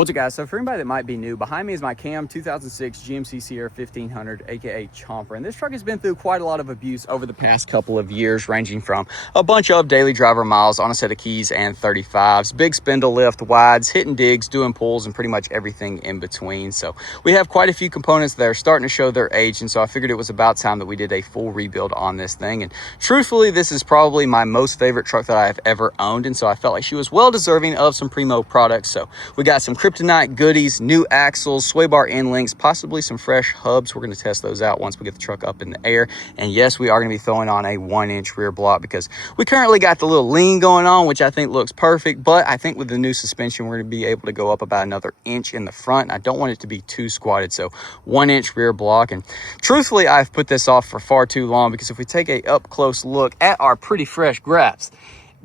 What's up, guys? So for anybody that might be new, behind me is my Cam 2006 GMC Sierra 1500, aka Chomper, and this truck has been through quite a lot of abuse over the past couple of years, ranging from a bunch of daily driver miles on a set of keys and 35s, big spindle lift, wides, hitting digs, doing pulls, and pretty much everything in between. So we have quite a few components that are starting to show their age, and so I figured it was about time that we did a full rebuild on this thing. And truthfully, this is probably my most favorite truck that I have ever owned, and so I felt like she was well deserving of some primo products. So we got some kryptonite goodies, new axles, sway bar end links, possibly some fresh hubs. We're going to test those out once we get the truck up in the air. And yes, we are going to be throwing on a 1-inch rear block because we currently got the little lean going on, which I think looks perfect. But I think with the new suspension, we're going to be able to go up about another inch in the front. I don't want it to be too squatted, so 1-inch rear block. And truthfully, I've put this off for far too long because if we take a up close look at our pretty fresh graphs,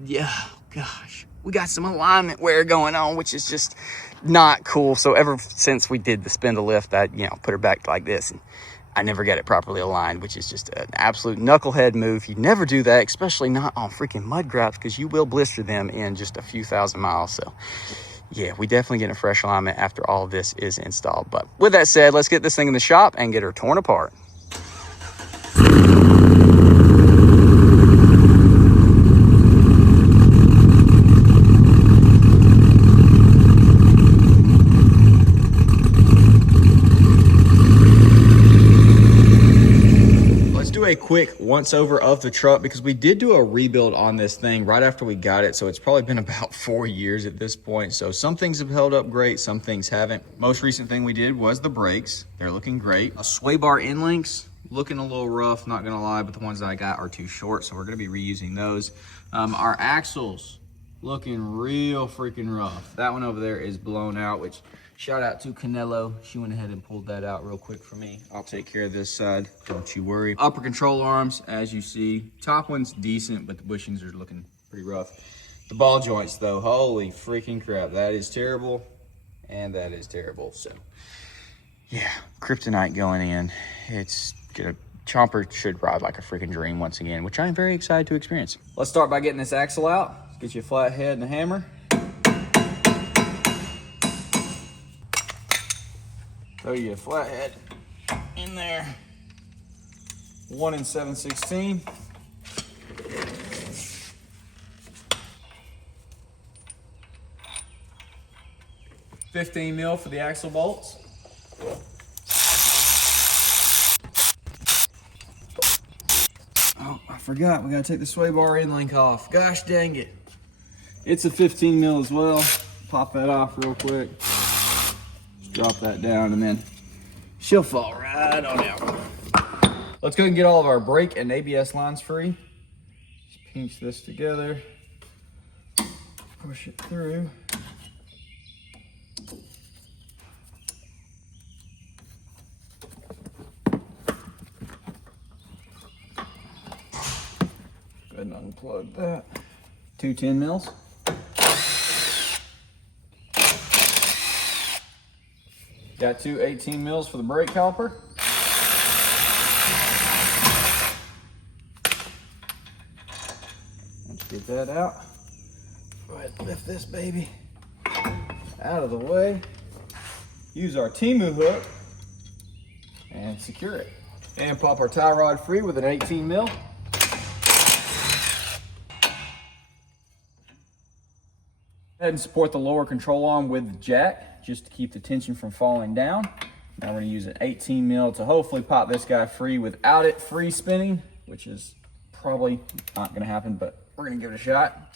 yeah, gosh, we got some alignment wear going on, which is just not cool. So ever since we did the spindle lift, I put her back like this, and I never got it properly aligned, which is just an absolute knucklehead move. You never do that, especially not on freaking mud graphs, because you will blister them in just a few thousand miles. So yeah, we definitely get a fresh alignment after all of this is installed. But with that said, let's get this thing in the shop and get her torn apart. A quick once over of the truck because we did do a rebuild on this thing right after we got it, so it's probably been about 4 years at this point. So some things have held up great, some things haven't. Most recent thing we did was the brakes. They're looking great. A sway bar end links looking a little rough, not gonna lie, but the ones that I got are too short, so we're gonna be reusing those. Our axles looking real freaking rough. That one over there is blown out, which shout out to Canelo. She went ahead and pulled that out real quick for me. I'll take care of this side, don't you worry. Upper control arms, as you see. Top one's decent, but the bushings are looking pretty rough. The ball joints though, holy freaking crap. That is terrible, and that is terrible. So yeah, kryptonite going in. It's gonna, Chomper should ride like a freaking dream once again, which I am very excited to experience. Let's start by getting this axle out. Let's get you a flat head and a hammer. Throw you a flathead in there. 1 7/16. $15 mil for the axle bolts. Oh, I forgot. We gotta take the sway bar end link off. Gosh dang it. It's a 15 mil as well. Pop that off real quick. Drop that down, and then she'll fall right on out. Let's go and get all of our brake and ABS lines free. Just pinch this together, push it through. Go ahead and unplug that. 2 10 mils. Got 2 18 mils for the brake caliper. Let's get that out. Go ahead and lift this baby out of the way. Use our Timu hook and secure it. And pop our tie rod free with an 18 mil. Go ahead and support the lower control arm with the jack, just to keep the tension from falling down. Now we're gonna use an 18 mil to hopefully pop this guy free without it free spinning, which is probably not gonna happen, but we're gonna give it a shot.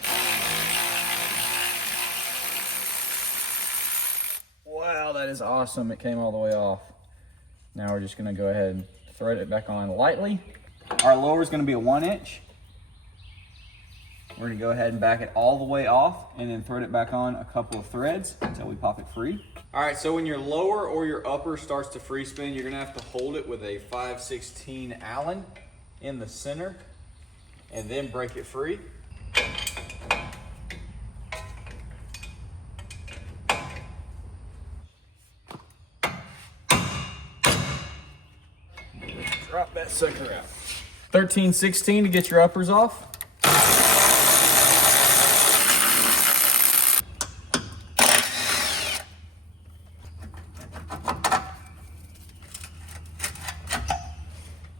Wow, that is awesome. It came all the way off. Now we're just gonna go ahead and thread it back on lightly. Our lower is gonna be a 1-inch. We're gonna go ahead and back it all the way off and then thread it back on a couple of threads until we pop it free. All right, so when your lower or your upper starts to free spin, you're gonna have to hold it with a 5/16 Allen in the center and then break it free. Drop that sucker out. 13/16 to get your uppers off.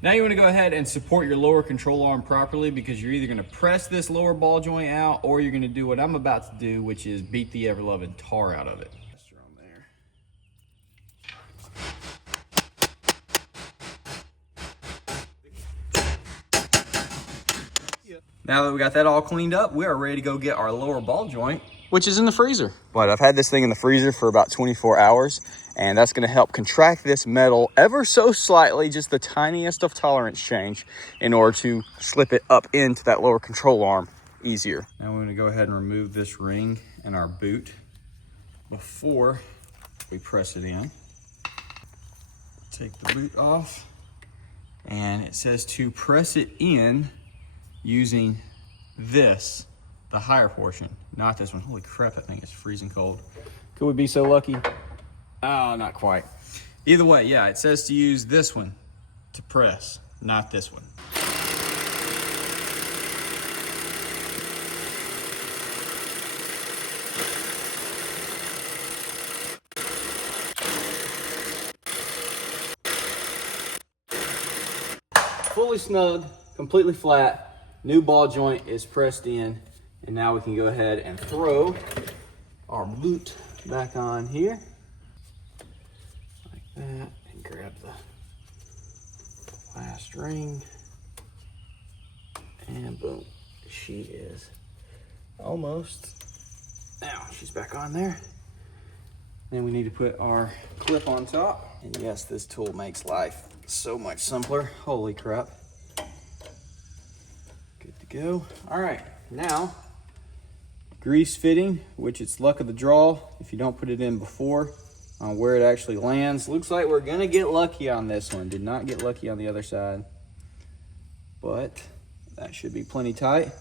Now you want to go ahead and support your lower control arm properly, because you're either going to press this lower ball joint out, or you're going to do what I'm about to do, which is beat the ever-loving tar out of it. Now that we got that all cleaned up, we are ready to go get our lower ball joint, which is in the freezer. But I've had this thing in the freezer for about 24 hours, and that's gonna help contract this metal ever so slightly, just the tiniest of tolerance change, in order to slip it up into that lower control arm easier. Now we're gonna go ahead and remove this ring and our boot before we press it in. Take the boot off, and it says to press it in using this, the higher portion, not this one. Holy crap, that thing is freezing cold. Could we be so lucky? Oh, not quite. Either way, yeah, it says to use this one to press, not this one. Fully snug, completely flat. New ball joint is pressed in, and now we can go ahead and throw our boot back on here like that, and grab the last ring, and boom, she is almost. Now she's back on there. Then we need to put our clip on top, and yes, this tool makes life so much simpler. Holy crap. Go. All right, now grease fitting, which it's luck of the draw if you don't put it in before on where it actually lands. Looks like we're gonna get lucky on this one. Did not get lucky on the other side, but that should be plenty tight,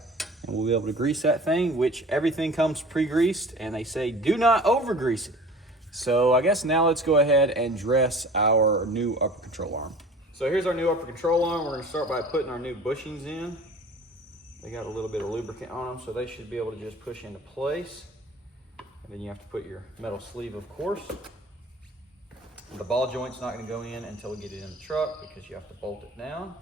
and we'll be able to grease that thing, which everything comes pre-greased, and they say do not over grease it. So I guess now let's go ahead and dress our new upper control arm. So here's our new upper control arm. We're gonna start by putting our new bushings in. They got a little bit of lubricant on them, so they should be able to just push into place. And then you have to put your metal sleeve, of course. The ball joint's not gonna go in until we get it in the truck, because you have to bolt it down.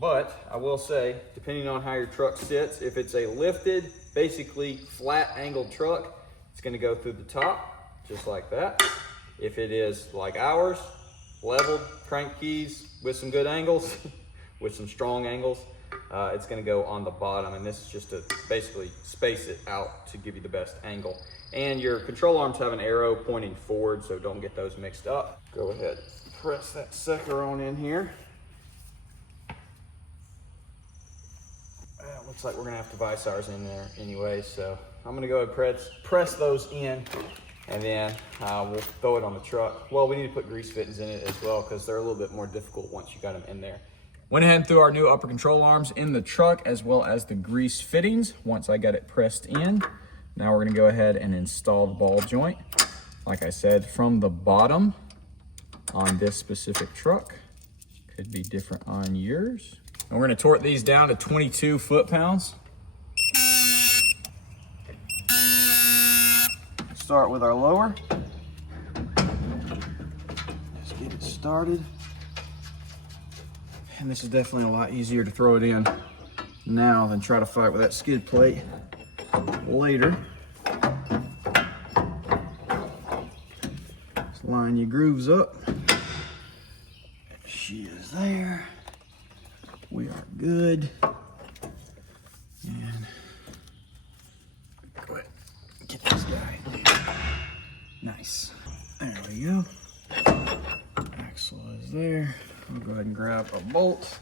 But I will say, depending on how your truck sits, if it's a lifted, basically flat angled truck, it's gonna go through the top, just like that. If it is like ours, leveled, crank keys with some good angles, with some strong angles, it's gonna go on the bottom, and this is just to basically space it out to give you the best angle. And your control arms have an arrow pointing forward, so don't get those mixed up. Go ahead, press that sucker on in here. Looks like we're gonna have to vise ours in there anyway, so I'm gonna go ahead and press those in, and then we'll throw it on the truck. Well, we need to put grease fittings in it as well, because they're a little bit more difficult once you got them in there. Went ahead and threw our new upper control arms in the truck, as well as the grease fittings once I got it pressed in. Now we're gonna go ahead and install the ball joint. Like I said, from the bottom on this specific truck. Could be different on yours. And we're gonna torque these down to 22 foot-pounds. Start with our lower. Just get it started. And this is definitely a lot easier to throw it in now than try to fight with that skid plate later. Just line your grooves up. She is there. We are good. And go ahead, get this guy. Nice. There we go. Axle is there. I'll go ahead and grab a bolt.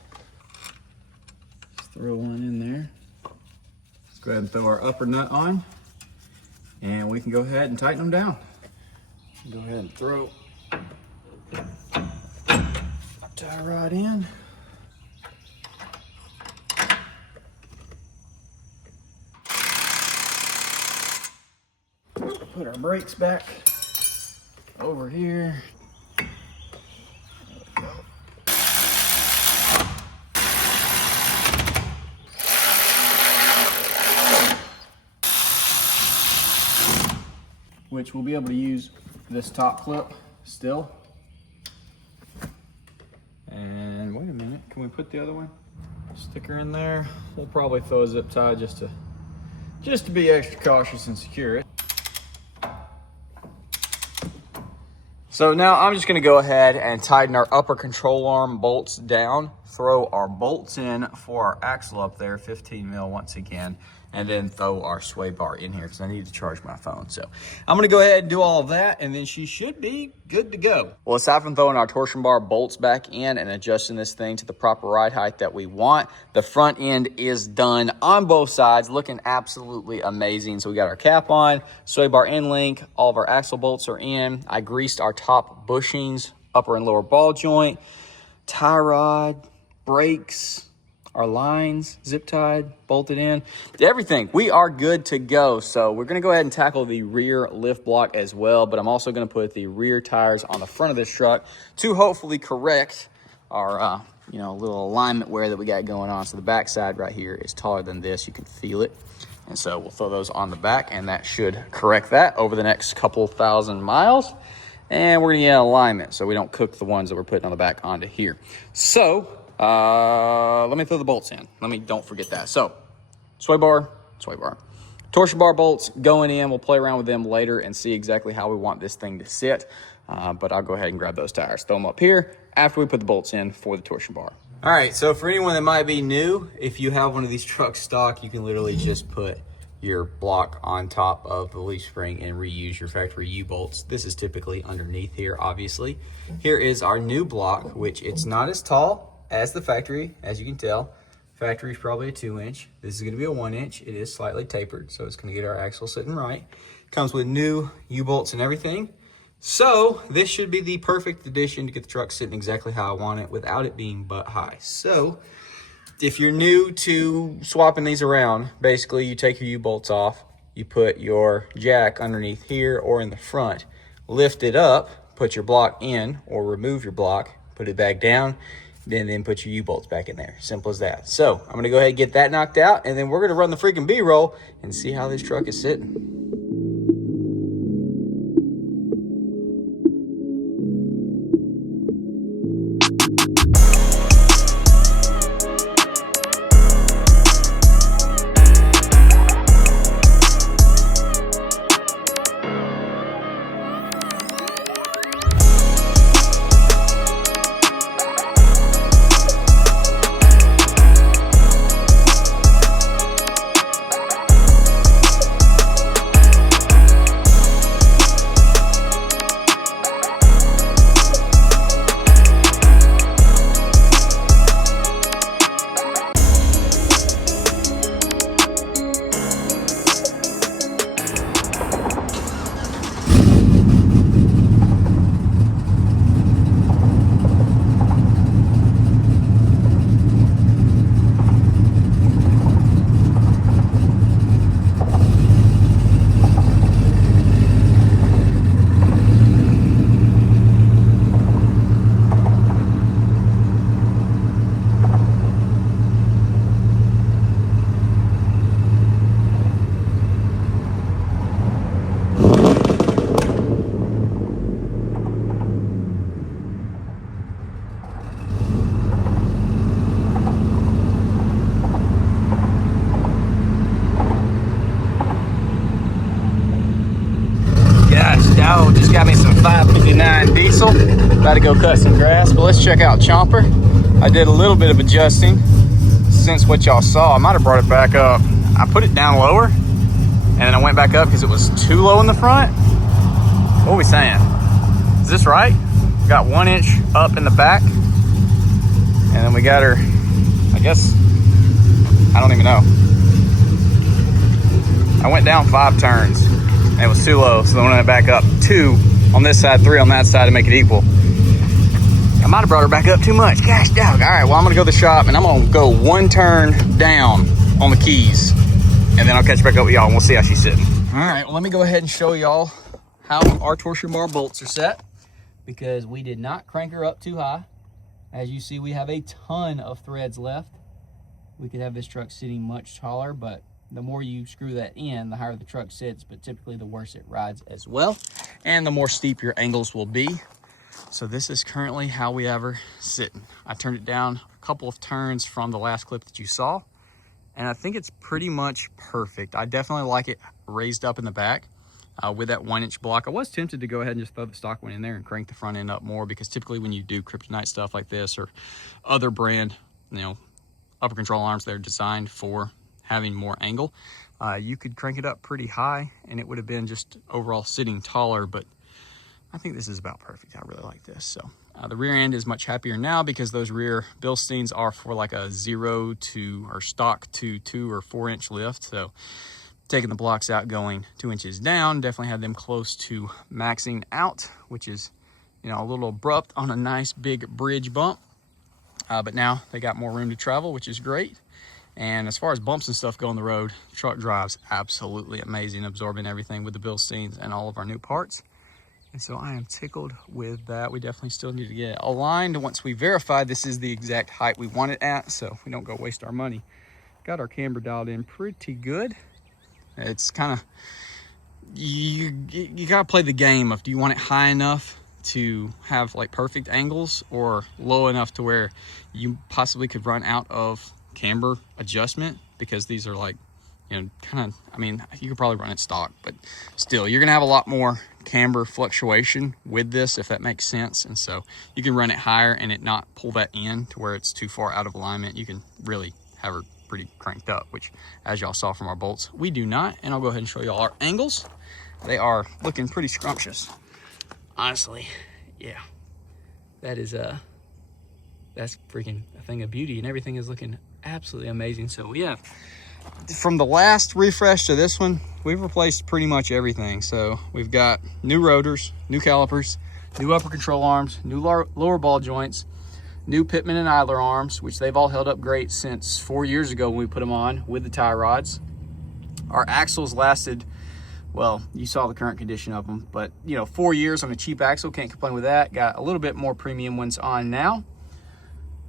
Just throw one in there. Let's go ahead and throw our upper nut on, and we can go ahead and tighten them down. Go ahead and throw tie rod in. Put our brakes back over here. Which we'll be able to use this top clip still. And Can we put the other one? Sticker in there. We'll probably throw a zip tie just to be extra cautious and secure it. So now I'm just gonna go ahead and tighten our upper control arm bolts down, throw our bolts in for our axle up there, 15 mil once again, and then throw our sway bar in here because I need to charge my phone. So I'm gonna go ahead and do all of that, and then she should be good to go. Well, aside from throwing our torsion bar bolts back in and adjusting this thing to the proper ride height that we want, the front end is done on both sides, looking absolutely amazing. So we got our cap on, sway bar end link, all of our axle bolts are in. I greased our top bushings, upper and lower ball joint, tie rod, brakes, our lines zip tied, bolted in, everything. We are good to go. So we're gonna go ahead and tackle the rear lift block as well, but I'm also gonna put the rear tires on the front of this truck to hopefully correct our little alignment wear that we got going on. So the back side right here is taller than this, you can feel it. And so we'll throw those on the back, and that should correct that over the next couple thousand miles. And we're gonna get alignment so we don't cook the ones that we're putting on the back onto here. So let me throw the bolts in. Don't forget that. So sway bar, torsion bar bolts going in. We'll play around with them later and see exactly how we want this thing to sit. But I'll go ahead and grab those tires, throw them up here after we put the bolts in for the torsion bar. All right, so for anyone that might be new, if you have one of these trucks stock, you can literally just put your block on top of the leaf spring and reuse your factory U-bolts. This is typically underneath here, obviously. Here is our new block, which it's not as tall as the factory, as you can tell. Factory is probably a 2-inch. This is gonna be a 1-inch. It is slightly tapered, so it's gonna get our axle sitting right. Comes with new U-bolts and everything. So this should be the perfect addition to get the truck sitting exactly how I want it without it being butt high. So if you're new to swapping these around, basically you take your U-bolts off, you put your jack underneath here or in the front, lift it up, put your block in, or remove your block, put it back down, then put your U-bolts back in there. Simple as that. So I'm gonna go ahead and get that knocked out, and then we're gonna run the freaking B-roll and see how this truck is sitting. Just got me some 559 diesel. About to go cut some grass, but let's check out Chomper. I did a little bit of adjusting since what y'all saw. I might have brought it back up. I put it down lower, and then I went back up because it was too low in the front. What are we saying? Is this right? We got 1 inch up in the back, and then we got her, I guess, I don't even know. I went down 5 turns. It was too low, so then I went back up 2 on this side, 3 on that side to make it equal. I might have brought her back up too much. Gosh dog. All right, well, I'm gonna go to the shop and I'm gonna go 1 turn down on the keys, and then I'll catch back up with y'all and we'll see how she's sitting. All right, well, let me go ahead and show y'all how our torsion bar bolts are set, because we did not crank her up too high. As you see, we have a ton of threads left. We could have this truck sitting much taller, but the more you screw that in, the higher the truck sits, but typically the worse it rides as well, and the more steep your angles will be. So this is currently how we have her sitting. I turned it down couple of turns from the last clip that you saw, and I think it's pretty much perfect. I definitely like it raised up in the back with that 1-inch block. I was tempted to go ahead and just throw the stock one in there and crank the front end up more, because typically when you do kryptonite stuff like this or other brand, upper control arms that are designed for having more angle, you could crank it up pretty high and it would have been just overall sitting taller. But I think this is about perfect. I really like this. So the rear end is much happier now, because those rear Bilsteins are for like a 0 to or stock to 2 or 4-inch lift. So taking the blocks out, going 2 inches down, definitely had them close to maxing out, which is a little abrupt on a nice big bridge bump. But now they got more room to travel, which is great. And as far as bumps and stuff go on the road, the truck drives absolutely amazing, absorbing everything with the Bilsteins and all of our new parts. And so I am tickled with that. We definitely still need to get it aligned once we verify this is the exact height we want it at, so we don't go waste our money. Got our camber dialed in pretty good. It's kind of, you gotta play the game of, do you want it high enough to have like perfect angles, or low enough to where you possibly could run out of camber adjustment, because these are like, kind of, I mean, you could probably run it stock, but still you're gonna have a lot more camber fluctuation with this, if that makes sense. And so you can run it higher and it not pull that in to where it's too far out of alignment. You can really have her pretty cranked up, which, as y'all saw from our bolts, we do not. And I'll go ahead and show y'all our angles. They are looking pretty scrumptious, honestly. Yeah, that is that's freaking a thing of beauty, and everything is looking absolutely amazing. So we have, from the last refresh to this one, we've replaced pretty much everything. So we've got new rotors, new calipers, new upper control arms, new lower ball joints, new Pitman and idler arms, which they've all held up great since 4 years ago when we put them on with the tie rods. Our axles lasted, well, you saw the current condition of them, but 4 years on a cheap axle, can't complain with that. Got a little bit more premium ones on now.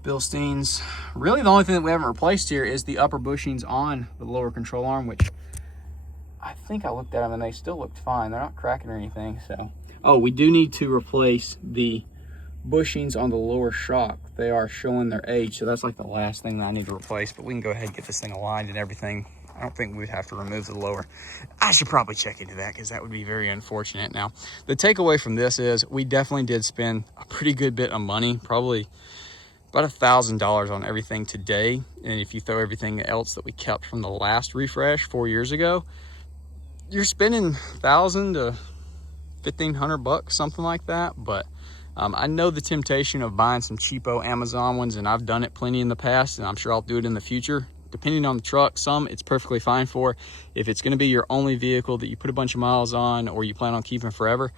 Bilsteins, really the only thing that we haven't replaced here is the upper bushings on the lower control arm, which I think I looked at them and they still looked fine. They're not cracking or anything. So, oh, we do need to replace the bushings on the lower shock. They are showing their age, so that's like the last thing that I need to replace. But we can go ahead and get this thing aligned and everything. I don't think we'd have to remove the lower. I should probably check into that, because that would be very unfortunate. Now, the takeaway from this is we definitely did spend a pretty good bit of money, probably about $1,000 on everything today. And if you throw everything else that we kept from the last refresh 4 years ago, you're spending $1,000 to $1,500, something like that. But I know the temptation of buying some cheapo Amazon ones, and I've done it plenty in the past, and I'm sure I'll do it in the future. Depending on the truck, some it's perfectly fine for. If it's gonna be your only vehicle that you put a bunch of miles on, or you plan on keeping forever,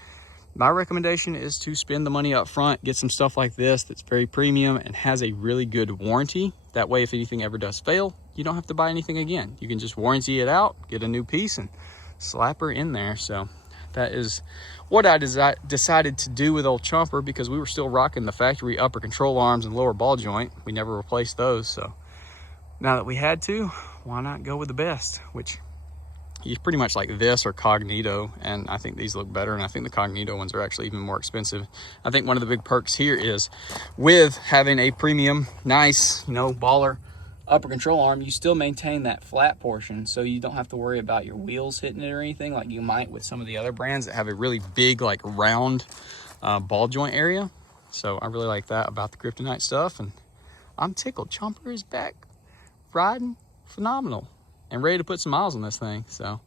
my recommendation is to spend the money up front, get some stuff like this that's very premium and has a really good warranty. That way, if anything ever does fail, you don't have to buy anything again. You can just warranty it out, get a new piece, and slap her in there. So that is what I decided to do with old Chomper, because we were still rocking the factory upper control arms and lower ball joint. We never replaced those. So now that we had to, why not go with the best, which is pretty much like this or Cognito. And I think these look better, and I think the Cognito ones are actually even more expensive. I think one of the big perks here is, with having a premium, nice, baller upper control arm, you still maintain that flat portion, so you don't have to worry about your wheels hitting it or anything like you might with some of the other brands that have a really big, like, round ball joint area. So I really like that about the kryptonite stuff, and I'm tickled. Chomper is back riding phenomenal and ready to put some miles on this thing. So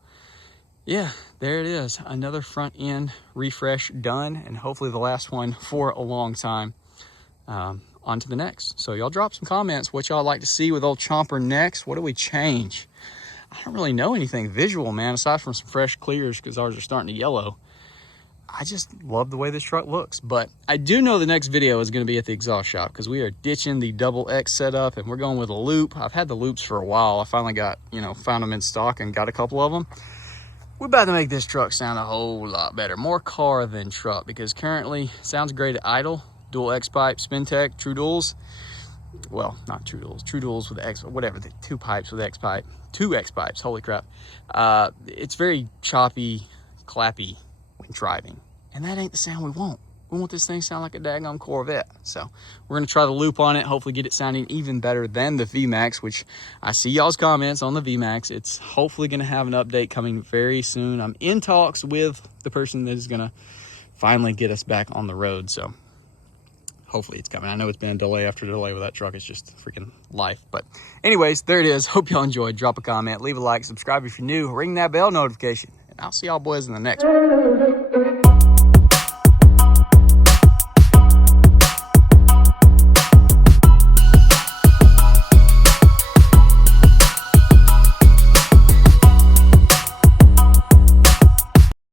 yeah, there it is, another front end refresh done, and hopefully the last one for a long time. On to the next. So y'all drop some comments what y'all like to see with old Chomper next. What do we change? I don't really know anything visual, man, aside from some fresh clears, because ours are starting to yellow. I just love the way this truck looks. But I do know the next video is going to be at the exhaust shop, because we are ditching the double X setup and we're going with a loop. I've had the loops for a while. I finally got, found them in stock and got a couple of them. We're about to make this truck sound a whole lot better. More car than truck, because currently sounds great at idle. Dual X pipe, Spintech, True Duals. Well, not True Duals, True Duals with X, whatever, the 2 pipes with X pipe. 2 X pipes, holy crap. It's very choppy, clappy when driving. And that ain't the sound we want. we want this thing to sound like a daggone Corvette. So we're going to try the loop on it, hopefully get it sounding even better than the VMAX, which I see y'all's comments on the VMAX. It's hopefully going to have an update coming very soon. I'm in talks with the person that is going to finally get us back on the road. So hopefully it's coming. I know it's been a delay after delay with that truck. It's just freaking life. But anyways, there it is. Hope y'all enjoyed. Drop a comment, leave a like, subscribe if you're new, ring that bell notification, and I'll see y'all boys in the next one.